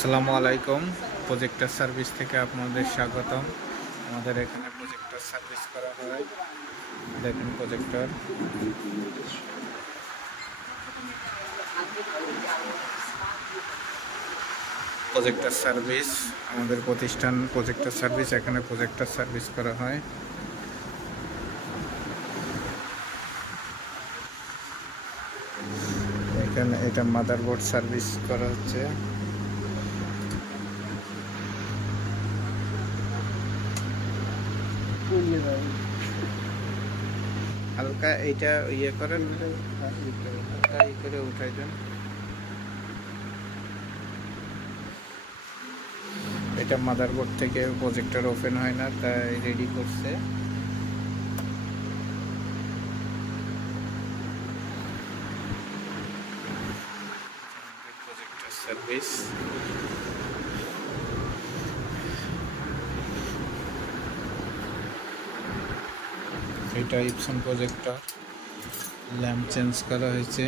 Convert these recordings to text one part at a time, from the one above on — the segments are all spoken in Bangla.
আসসালামু আলাইকুম। প্রজেক্টর সার্ভিস থেকে আপনাদের স্বাগতম। আমাদের এখানে প্রজেক্টর সার্ভিস করা হয়। দেখুন প্রজেক্টর সার্ভিস, আমাদের প্রতিষ্ঠান প্রজেক্টর সার্ভিস। এখানে প্রজেক্টর সার্ভিস করা হয়। এখানে এটা মাদারবোর্ড সার্ভিস করা হচ্ছে। হালকা এইটা ইয়ে করেন, হালকা ই করে উঠাই দেন। এটা মাদারবোর্ড থেকে প্রজেক্টর ওপেন হয় না, তাই রেডি করছে। প্রজেক্টর সার্ভিস, এটা ইপসন প্রজেক্টর। ল্যাম্প চেঞ্জ করা হয়েছে।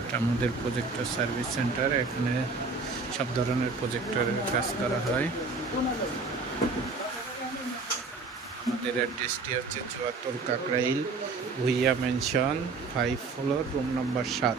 এটা আমাদের প্রজেক্টর সার্ভিস সেন্টার। এখানে সব ধরনের প্রজেক্টরের কাজ করা হয়। আমাদের অ্যাড্রেসটি হচ্ছে ৭৪ Kakrail Bhuiya Mansion 5 floor, room number 7।